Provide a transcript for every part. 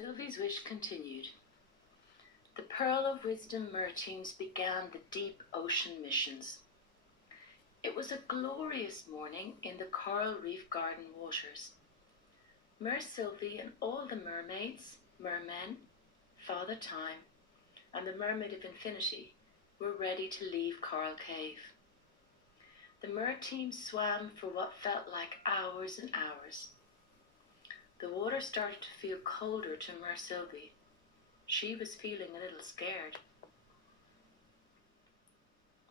Sylvie's wish continued. The Pearl of Wisdom merteams began the deep ocean missions. It was a glorious morning in the coral reef garden waters. Mer Sylvie and all the mermaids, mermen, Father Time, and the Mermaid of Infinity were ready to leave Coral Cave. The mer team swam for what felt like hours and hours. The water started to feel colder to Mer Sylvie. She was feeling a little scared.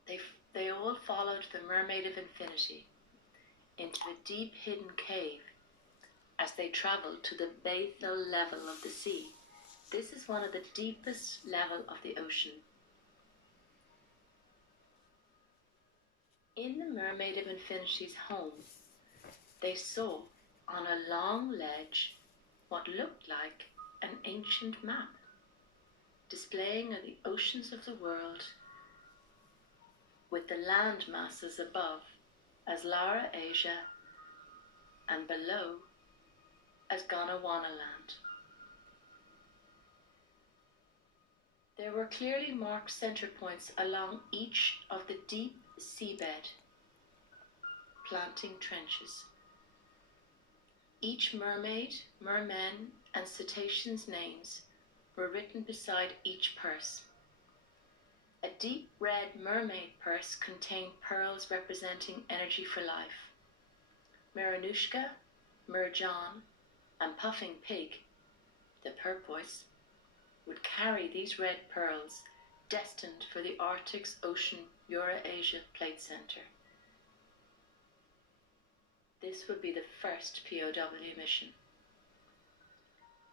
They all followed the Mermaid of Infinity into a deep hidden cave as they traveled to the bathyal level of the sea. This is one of the deepest levels of the ocean. In the Mermaid of Infinity's home, they saw on a long ledge what looked like an ancient map, displaying the oceans of the world with the land masses above as Lara Asia and below as Gondwana land. There were clearly marked center points along each of the deep seabed, planting trenches. Each mermaid, merman, and cetacean's names were written beside each purse. A deep red mermaid purse contained pearls representing energy for life. Maranushka, Merjan, and Puffing Pig, the porpoise, would carry these red pearls destined for the Arctic's Ocean Eurasia Plate Center. This would be the first POW mission.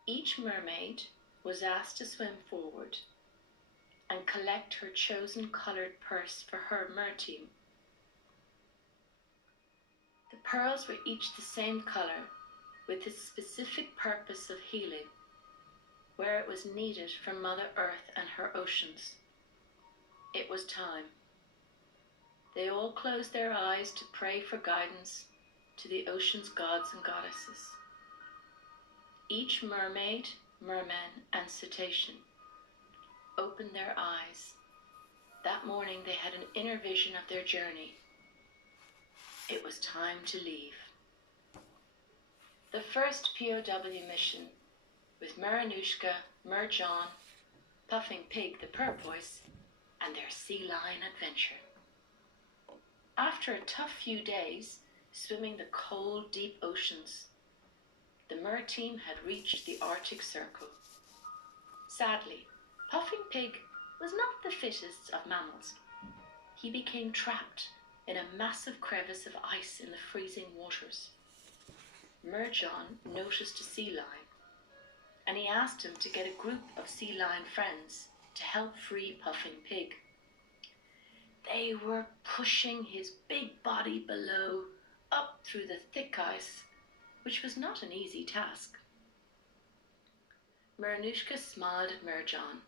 Each mermaid was asked to swim forward and collect her chosen colored purse for her mer team. The pearls were each the same color, with its specific purpose of healing, where it was needed for Mother Earth and her oceans. It was time. They all closed their eyes to pray for guidance to the ocean's gods and goddesses. Each mermaid, merman, and cetacean opened their eyes. That morning they had an inner vision of their journey. It was time to leave. The first POW mission, with Maranushka, Merjan, Puffing Pig the porpoise, and their sea lion adventure. After a tough few days swimming the cold, deep oceans, the mer team had reached the Arctic Circle. Sadly, Puffing Pig was not the fittest of mammals. He became trapped in a massive crevice of ice in the freezing waters. Merjan noticed a sea lion, and he asked him to get a group of sea lion friends to help free Puffing Pig. They were pushing his big body below, up through the thick ice, which was not an easy task. Maranushka smiled at Merjan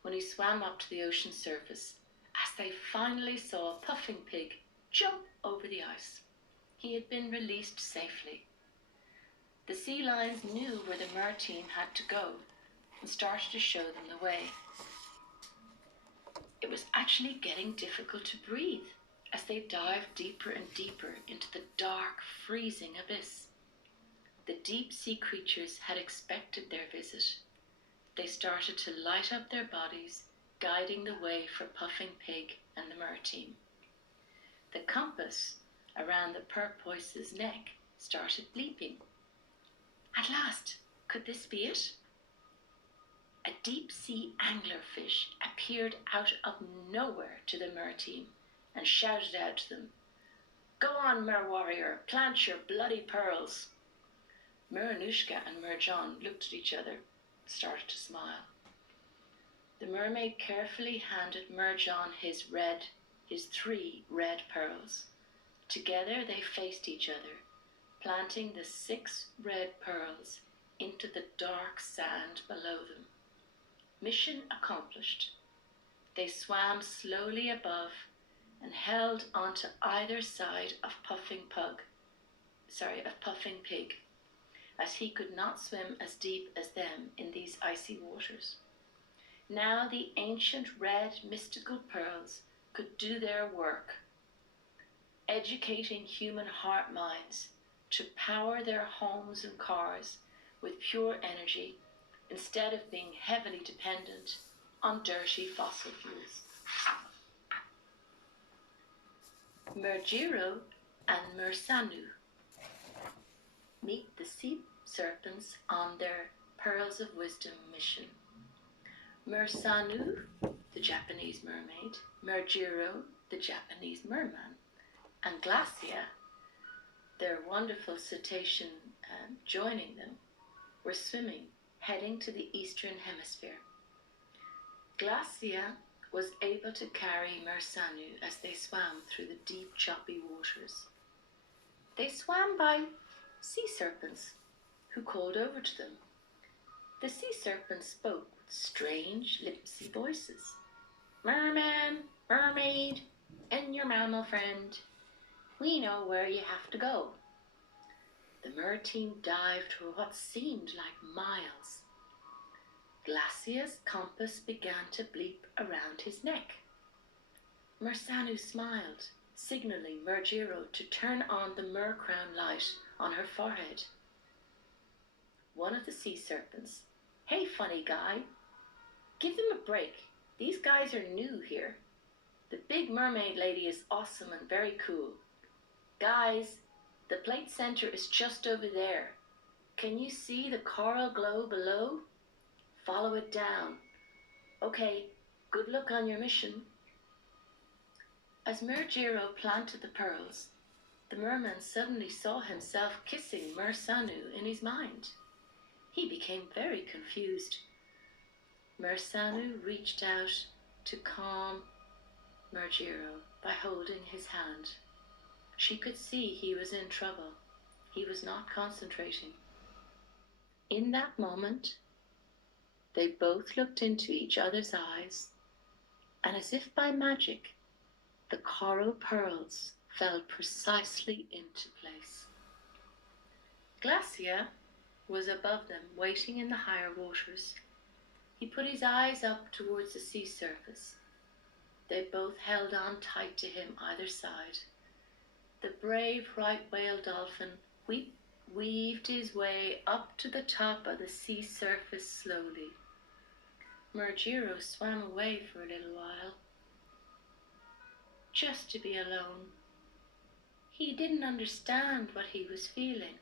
when he swam up to the ocean surface as they finally saw Puffing Pig jump over the ice. He had been released safely. The sea lions knew where the mer team had to go and started to show them the way. It was actually getting difficult to breathe as they dived deeper and deeper into the dark, freezing abyss. The deep sea creatures had expected their visit. They started to light up their bodies, guiding the way for Puffing Pig and the mer team. The compass around the porpoise's neck started bleeping. At last, could this be it? A deep-sea anglerfish appeared out of nowhere to the mer team and shouted out to them, "Go on, mer warrior, plant your bloody pearls." Maranushka and Merjan looked at each other and started to smile. The mermaid carefully handed Merjan his 3 red pearls. Together they faced each other, planting the 6 red pearls into the dark sand below them. Mission accomplished. They swam slowly above and held onto either side of Puffing Pig. as he could not swim as deep as them in these icy waters. Now the ancient red mystical pearls could do their work, educating human heart minds to power their homes and cars with pure energy instead of being heavily dependent on dirty fossil fuels. Merjiro and Mersanu meet the sea serpents on their Pearls of Wisdom mission. Mersanu, the Japanese mermaid, Merjiro, the Japanese merman, and Glacia, their wonderful cetacean joining them, were swimming, heading to the eastern hemisphere. Glacia was able to carry Mersanu as they swam through the deep, choppy waters. They swam by sea serpents, who called over to them. The sea serpents spoke with strange, lipsy voices. Merman, mermaid, and your mammal friend, we know where you have to go. The mer team dived for what seemed like miles. Glacia's compass began to bleep around his neck. Mersanu smiled, signaling Merjiro to turn on the mer crown light on her forehead. One of the sea serpents, "Hey, funny guy, give them a break. These guys are new here. The big mermaid lady is awesome and very cool. Guys, the plate center is just over there. Can you see the coral glow below? Follow it down. Okay, good luck on your mission." As Merjiro planted the pearls, the merman suddenly saw himself kissing Mersanu in his mind. He became very confused. Mersanu reached out to calm Merjiro by holding his hand. She could see he was in trouble. He was not concentrating. In that moment, they both looked into each other's eyes, and as if by magic, the coral pearls fell precisely into place. Glacia was above them, waiting in the higher waters. He put his eyes up towards the sea surface. They both held on tight to him either side. The brave right whale dolphin weaved his way up to the top of the sea surface slowly. Merjiro swam away for a little while, just to be alone. He didn't understand what he was feeling.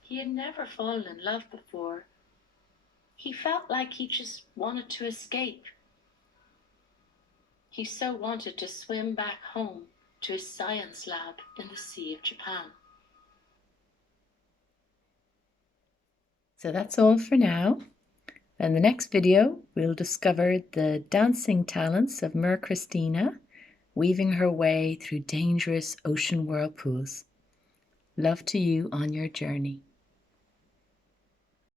He had never fallen in love before. He felt like he just wanted to escape. He so wanted to swim back home to his science lab in the Sea of Japan. So that's all for now. In the next video, we'll discover the dancing talents of Mer Christina, weaving her way through dangerous ocean whirlpools. Love to you on your journey.